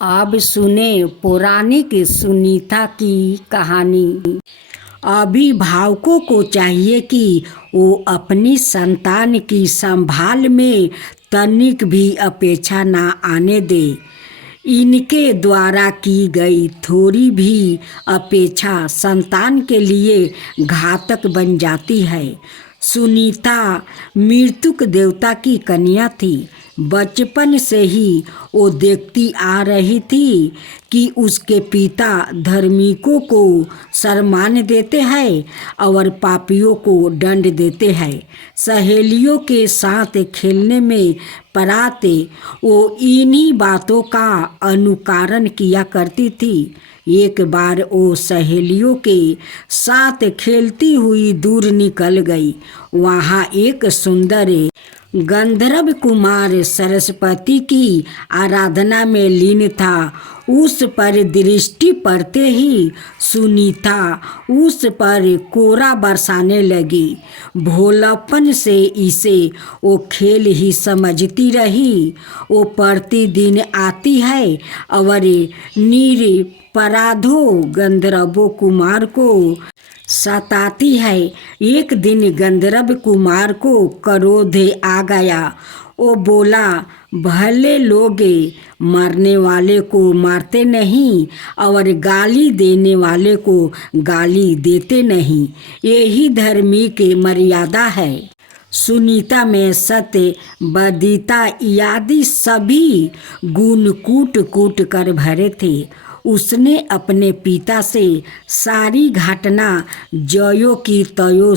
अब सुने पौराणिक सुनीता की कहानी। अभिभावकों को चाहिए कि वो अपनी संतान की संभाल में तनिक भी अपेक्षा ना आने दे। इनके द्वारा की गई थोड़ी भी अपेक्षा संतान के लिए घातक बन जाती है। सुनीता मृत्युक देवता की कन्या थी। बचपन से ही वो देखती आ रही थी कि उसके पिता धार्मिकों को सम्मान देते हैं और पापियों को दंड देते हैं। सहेलियों के साथ खेलने में पराते वो इन्हीं बातों का अनुकरण किया करती थी। एक बार वो सहेलियों के साथ खेलती हुई दूर निकल गई। वहाँ एक सुंदर गंधर्व कुमार सरस्वती की आराधना में लीन था। उस पर दृष्टि पड़ते ही सुनीता उस पर कोरा बरसाने लगी। भोलापन से इसे वो खेल ही समझती रही। वो प्रतिदिन आती है और निरपराधों गंधर्व कुमार को सताती है। एक दिन गंधर्व कुमार को क्रोध आ गया। वो बोला, भले लोग मारने वाले को मारते नहीं और गाली देने वाले को गाली देते नहीं। यही धर्मी की मर्यादा है। सुनीता में सत्य, बदिता आदि सभी गुण कूट कूट कर भरे थे। उसने अपने पिता से सारी घटना ज्यों की त्यों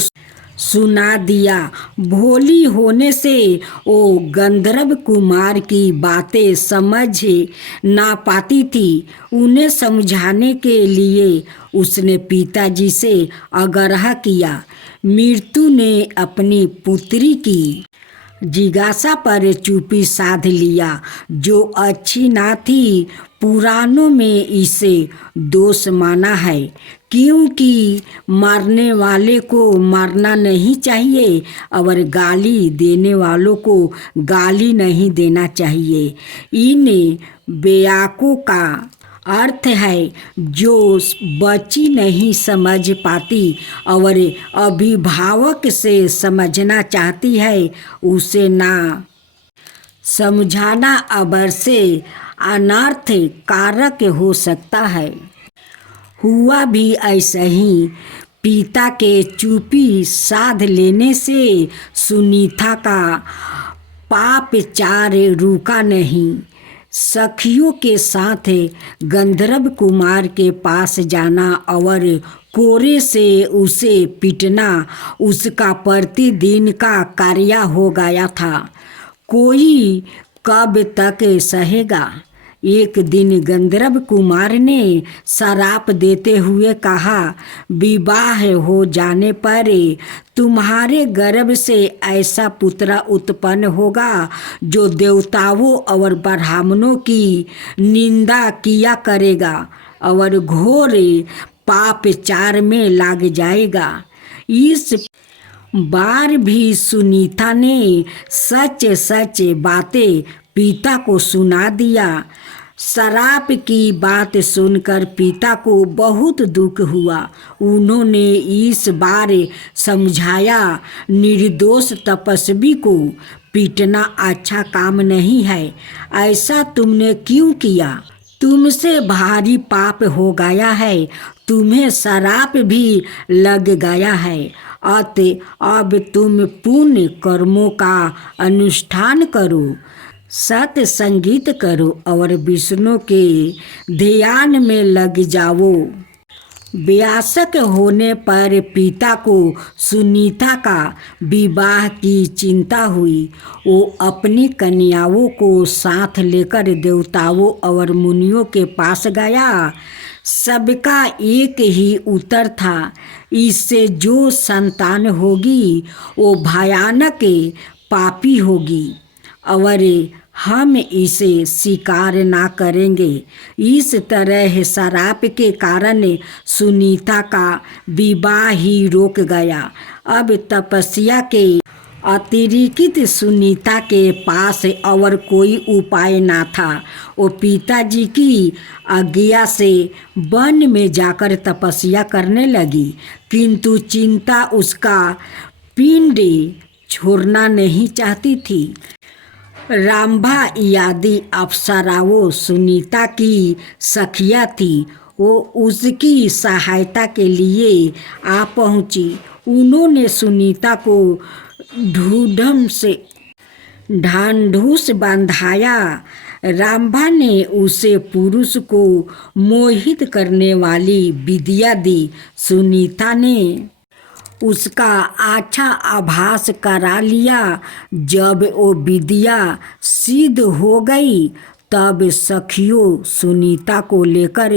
सुना दिया। भोली होने से वो गंधर्व कुमार की बातें समझ ना पाती थी। उन्हें समझाने के लिए उसने पिताजी से आग्रह किया। मृत्यु ने अपनी पुत्री की जिज्ञासा पर चुप्पी साध लिया, जो अच्छी ना थी। पुराणों में इसे दोष माना है, क्योंकि मारने वाले को मारना नहीं चाहिए और गाली देने वालों को गाली नहीं देना चाहिए। इन बेयाकों का अर्थ है जो बच्ची नहीं समझ पाती और अभिभावक से समझना चाहती है, उसे ना समझाना अवश्य अनर्थ कारक हो सकता है। हुआ भी ऐसा ही। पिता के चुप्पी साध लेने से सुनीता का पापचार रुका नहीं। सखियों के साथ गंधर्व कुमार के पास जाना और कोरे से उसे पीटना उसका प्रतिदिन का कार्य हो गया था। कोई कब तक सहेगा। एक दिन गंधर्व कुमार ने श्राप देते हुए कहा, विवाह हो जाने पर तुम्हारे गर्भ से ऐसा पुत्र उत्पन्न होगा जो देवताओं और ब्राह्मणों की निंदा किया करेगा और घोर पापचार में लग जाएगा। इस बार भी सुनीता ने सच सच बातें पिता को सुना दिया। श्राप की बात सुनकर पिता को बहुत दुख हुआ। उन्होंने इस बार समझाया, निर्दोष तपस्वी को पीटना अच्छा काम नहीं है। ऐसा तुमने क्यों किया? तुमसे भारी पाप हो गया है। तुम्हें श्राप भी लग गया है। अब तुम पुण्य कर्मों का अनुष्ठान करो, सत संगीत करो और विष्णु के ध्यान में लग जाओ। वयस्क होने पर पिता को सुनीता का विवाह की चिंता हुई। वो अपनी कन्याओं को साथ लेकर देवताओं और मुनियों के पास गया। सबका एक ही उत्तर था, इससे जो संतान होगी वो भयानक पापी होगी और हम इसे स्वीकार ना करेंगे। इस तरह श्राप के कारण सुनीता का विवाह ही रुक गया। अब तपस्या के अतिरिक्त सुनीता के पास और कोई उपाय ना था। वो पिताजी की आज्ञा से वन में जाकर तपस्या करने लगी, किंतु चिंता उसका पिंड छोड़ना नहीं चाहती थी। राम्भा आदि अप्सराओं सुनीता की सखिया थी। वो उसकी सहायता के लिए आ पहुंची। उन्होंने सुनीता को ढांढूस बंधाया। राम्भा ने उसे पुरुष को मोहित करने वाली विद्या दी। सुनीता ने उसका अच्छा आभास करा लिया। जब वो विद्या सिद्ध हो गई तब सखियों सुनीता को लेकर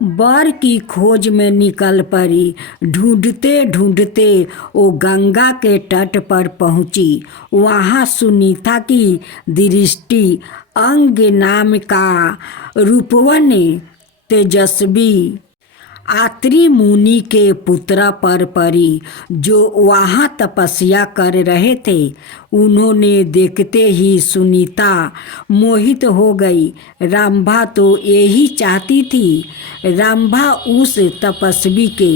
वर की खोज में निकल पड़ी। ढूंढते ढूंढते वो गंगा के तट पर पहुंची। वहां सुनीता की दृष्टि अंग नाम का रूपवान तेजस्वी आत्री मुनि के पुत्र पर पड़ी, जो वहाँ तपस्या कर रहे थे। उन्होंने देखते ही सुनीता मोहित हो गई। राम्भा तो यही चाहती थी। राम्भा उस तपस्वी के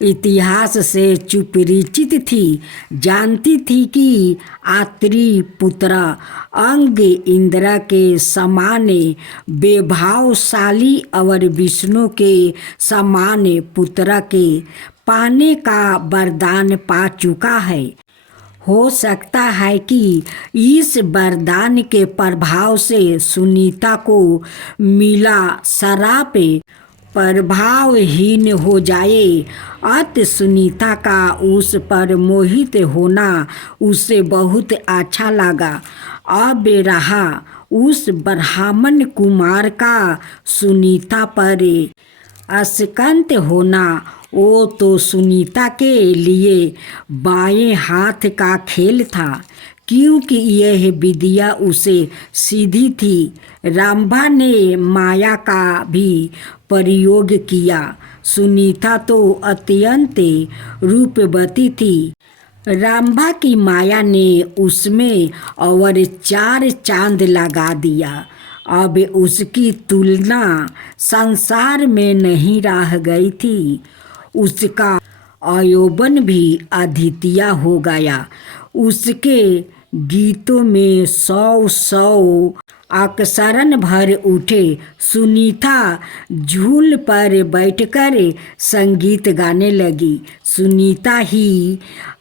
इतिहास से सुपरिचित थी, जानती थी कि आत्री पुत्र अंग इंद्र के समान वैभवशाली और विष्णु के समान पुत्र के पाने का वरदान पा चुका है। हो सकता है कि इस वरदान के प्रभाव से सुनीता को मिला श्राप प्रभावहीन हो जाए। अत सुनीता का उस पर मोहित होना उसे बहुत अच्छा लगा। अब रहा उस ब्राह्मण कुमार का सुनीता पर आसक्त होना, वो तो सुनीता के लिए बाएं हाथ का खेल था, क्योंकि यह विद्या उसे सीधी थी। राम्भा ने माया का भी प्रयोग किया। सुनीता तो अत्यंत रूपवती थी। राम्भा की माया ने उसमें और 4 चांद लगा दिया। अब उसकी तुलना संसार में नहीं रह गई थी। उसका यौवन भी अद्वितीय हो गया। उसके गीतों में 100 अक्षरण भर उठे। सुनीता झूल पर बैठकर संगीत गाने लगी। सुनीता ही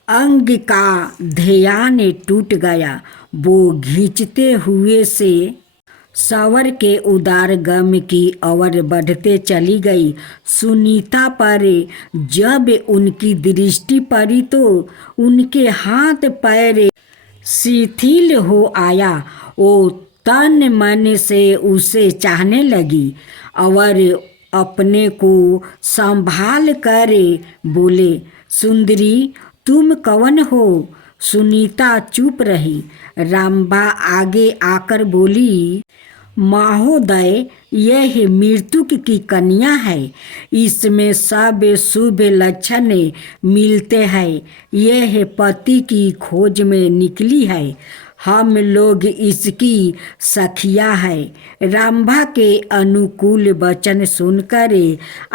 अंग का ध्यान टूट गया। वो खींचते हुए से सवर के उदार गम की ओर बढ़ते चली गई। सुनीता पर जब उनकी दृष्टि पड़ी तो उनके हाथ पैर शिथिल हो आया। वो तन मन से उसे चाहने लगी और अपने को संभाल कर बोले, सुंदरी तुम कौन हो? सुनीता चुप रही। राम्भा आगे आकर बोली, महोदय, यह मृत्यु की कन्या है। इसमें सब शुभ लक्षण मिलते हैं। यह पति की खोज में निकली है। हम लोग इसकी सखिया है। राम्भा के अनुकूल वचन सुनकर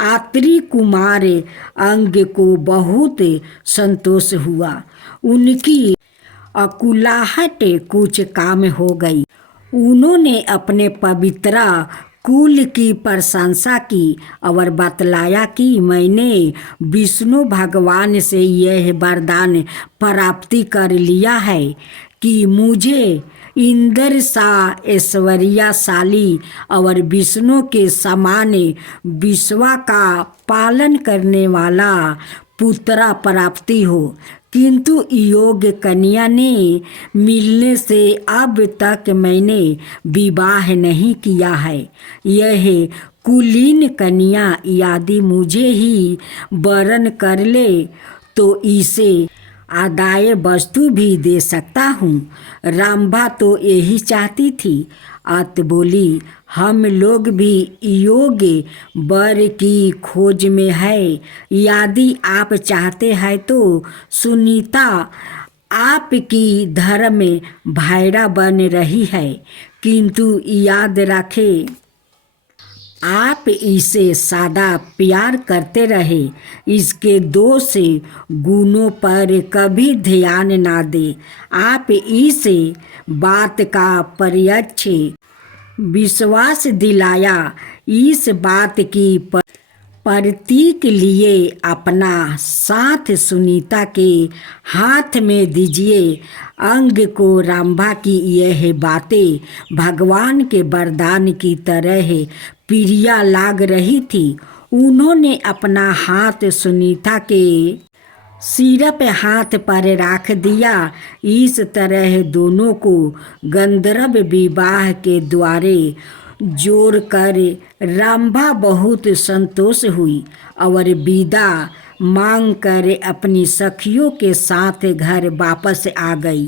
आत्री कुमार अंग को बहुत संतोष हुआ। उनकी अकुलाहट कुछ काम हो गई। उन्होंने अपने पवित्र कुल की प्रशंसा की और बतलाया कि मैंने विष्णु भगवान से यह वरदान प्राप्ति कर लिया है कि मुझे इंद्र सा ऐश्वर्यशाली और विष्णु के समान विश्व का पालन करने वाला पुत्र प्राप्ति हो। किंतु योग कन्या ने मिलने से अब तक मैंने विवाह नहीं किया है। यह कुलीन कन्या यदि मुझे ही वरण कर ले तो इसे आदाय वस्तु भी दे सकता हूँ। राम्भा तो यही चाहती थी। अत बोली, हम लोग भी योग वर की खोज में है। यदि आप चाहते हैं तो सुनीता आपकी धर्म भायरा बन रही है, किंतु याद रखें आप इसे सादा प्यार करते रहे। इसके दोष गुणों पर कभी ध्यान ना दे। आप इस बात का प्रत्यक्ष विश्वास दिलाया। इस बात की प्रतीक लिए अपना साथ सुनीता के हाथ में दीजिए। अंग को रंभा की यह बातें भगवान के वरदान की तरह प्रिय लाग रही थी। उन्होंने अपना हाथ सुनीता के सिर पे हाथ पर रख दिया। इस तरह दोनों को गंधर्व विवाह के द्वारे जोड़कर रंभा बहुत संतोष हुई और विदा मांग कर अपनी सखियों के साथ घर वापस आ गई।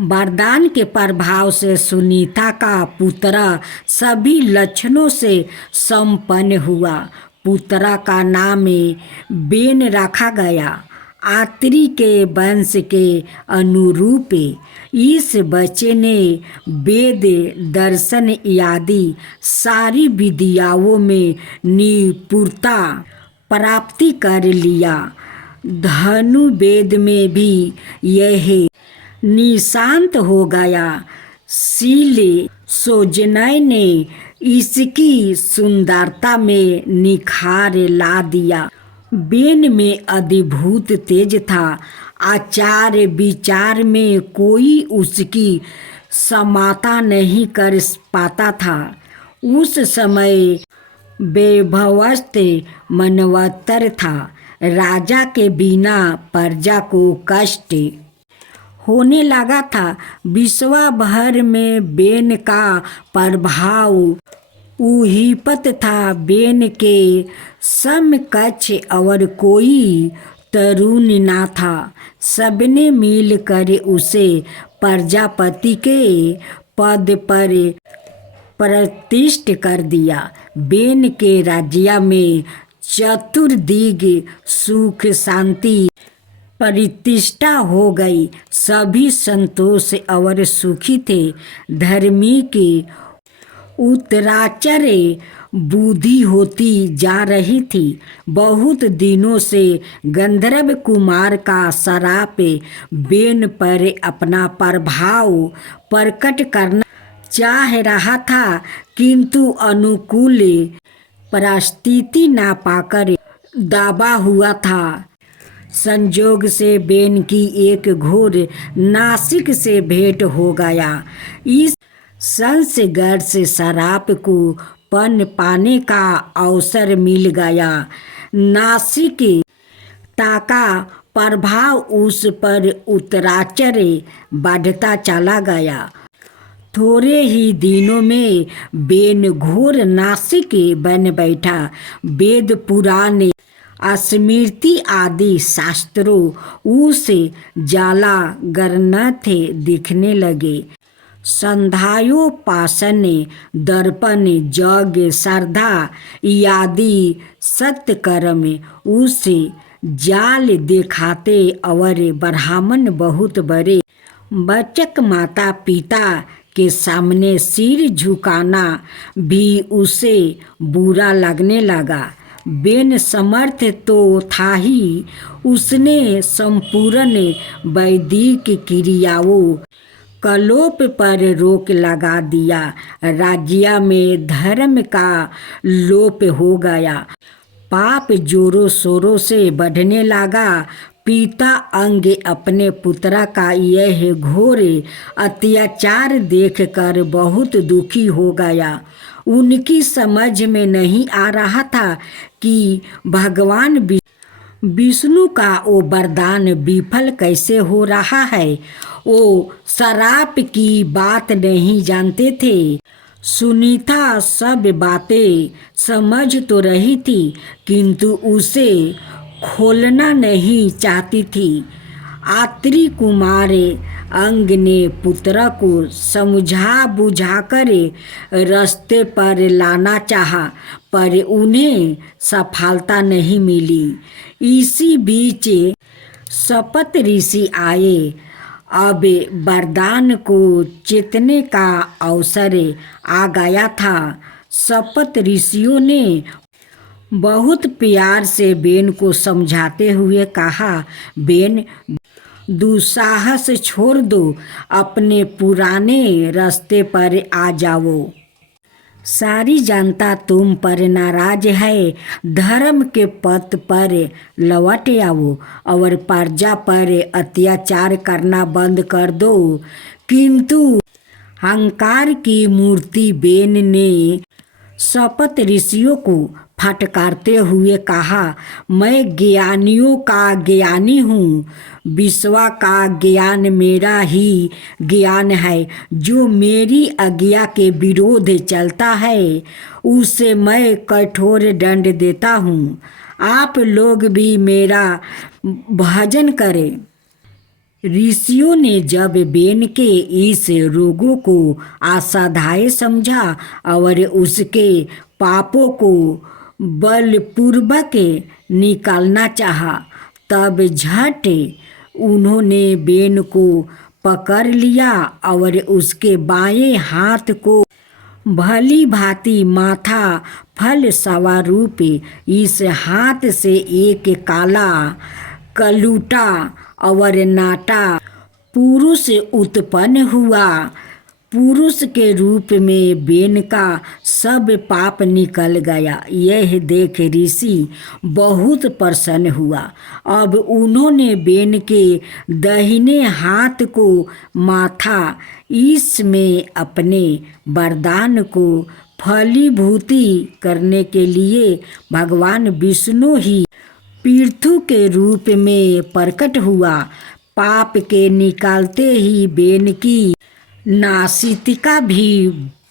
वरदान के प्रभाव से सुनीता का पुत्र सभी लक्षणों से संपन्न हुआ। पुत्र का नाम बेन रखा गया। आत्री के वंश के अनुरूप इस बच्चे ने वेद दर्शन आदि सारी विद्याओं में निपुणता प्राप्ति कर लिया। धनुर्वेद में भी यह निशांत हो गया। शील सोजनय ने इसकी सुंदरता में निखार ला दिया। बेन में अद्भुत तेज था। आचार विचार में कोई उसकी समाता नहीं कर पाता था। उस समय वैभवस्त मनवत्तर था। राजा के बिना प्रजा को कष्ट होने लगा था। विश्व भर में बेन का प्रभाव उहीपत था। बेन के समकक्ष और कोई तरुण ना था। सबने मिलकर उसे प्रजापति के पद पर प्रतिष्ठ कर दिया। बेन के राज्य में चतुर्दिग सुख शांति प्रतिष्ठा हो गई। सभी संतोष और सुखी थे। धर्मी के उत्तराचर बुद्धि होती जा रही थी। बहुत दिनों से गंधर्व कुमार का शराप बेन पर अपना प्रभाव प्रकट करना चाह रहा था, किंतु अनुकूल परिस्थिति ना पाकर दबा हुआ था। संजोग से बेन की एक घोर नासिक से भेंट हो गया। इस संसर्ग से शराब को पन पाने का अवसर मिल गया। नासिक का प्रभाव उस पर उत्तराचर बढ़ता चला गया। थोड़े ही दिनों में बेन घोर नासिक बन बैठा। वेद पुराण स्मृति आदि शास्त्रों उसे जाला गरनथ दिखने लगे। संध्यायोपासन दर्पण यज्ञ श्रद्धा आदि सत्कर्म उसे जाल दिखाते और ब्राह्मण बहुत बड़े बचक माता पिता के सामने सिर झुकाना भी उसे बुरा लगने लगा। बेन समर्थ तो था ही, उसने संपूर्ण वैदिक क्रियाओं कलोप पर रोक लगा दिया। राज्य में धर्म का लोप हो गया। पाप जोरों शोरों से बढ़ने लगा। पिता अंग अपने पुत्र का यह घोर अत्याचार देखकर बहुत दुखी हो गया। उनकी समझ में नहीं आ रहा था कि भगवान विष्णु का वो वरदान विफल कैसे हो रहा है। वो शराप की बात नहीं जानते थे। सुनीता सब बातें समझ तो रही थी, किंतु उसे खोलना नहीं चाहती थी। आत्री कुमार अंग ने पुत्र को समझा बुझाकर रास्ते पर लाना चाहा, पर उन्हें सफलता नहीं मिली। इसी बीच शपथ ऋषि आए। अब वरदान को चेतने का अवसर आ गया था। शपथ ऋषियों ने बहुत प्यार से बेन को समझाते हुए कहा, बेन, दुस्साहस छोड़ दो, अपने पुराने रास्ते पर आ जाओ। सारी जनता तुम पर नाराज है। धर्म के पथ पर लौट आओ और प्रजा पर अत्याचार करना बंद कर दो। किंतु अहंकार की मूर्ति बेन ने शपथ ऋषियों को फटकारते हुए कहा, मैं ज्ञानियों का ज्ञानी हूँ। विश्व का ज्ञान मेरा ही ज्ञान है। जो मेरी आज्ञा के विरोध चलता है उसे मैं कठोर दंड देता हूँ। आप लोग भी मेरा भजन करें। ऋषियों ने जब बेन के इस रोगों को असाध्य समझा और उसके पापों को बलपूर्वक निकालना चाहा, तब झट उन्होंने बेन को पकड़ लिया और उसके बाएं हाथ को भली भांति माथा फल स्वरूप इस हाथ से एक काला कलूटा और नाटा पुरुष उत्पन्न हुआ। पुरुष के रूप में बेन का सब पाप निकल गया। यह देख ऋषि बहुत प्रसन्न हुआ। अब उन्होंने बेन के दाहिने हाथ को माथा इसमें अपने वरदान को फलीभूति करने के लिए भगवान विष्णु ही पृथु के रूप में प्रकट हुआ। पाप के निकालते ही बेन की नासिका भी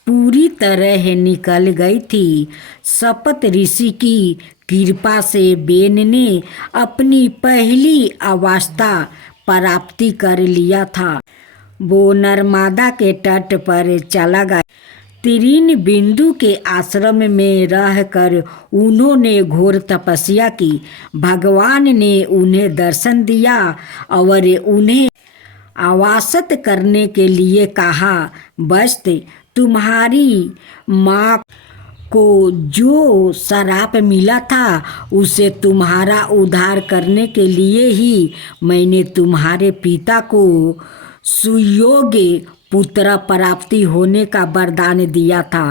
पूरी तरह निकल गई थी। शपथ ऋषि की कृपा से बेन ने अपनी पहली अवस्था प्राप्ति कर लिया था। वो नर्मदा के तट पर चला गया। तीन बिंदु के आश्रम में रहकर उन्होंने घोर तपस्या की। भगवान ने उन्हें दर्शन दिया और उन्हें आवासित करने के लिए कहा, बस तुम्हारी माँ को जो श्राप मिला था उसे तुम्हारा उद्धार करने के लिए ही मैंने तुम्हारे पिता को सुयोग्य पुत्र प्राप्ति होने का वरदान दिया था।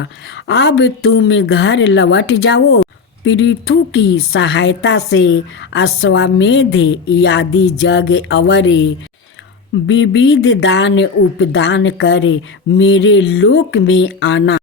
अब तुम घर लौट जाओ। पृथु की सहायता से अश्वमेध आदि यज्ञ और विविध दान उपदान कर मेरे लोक में आना।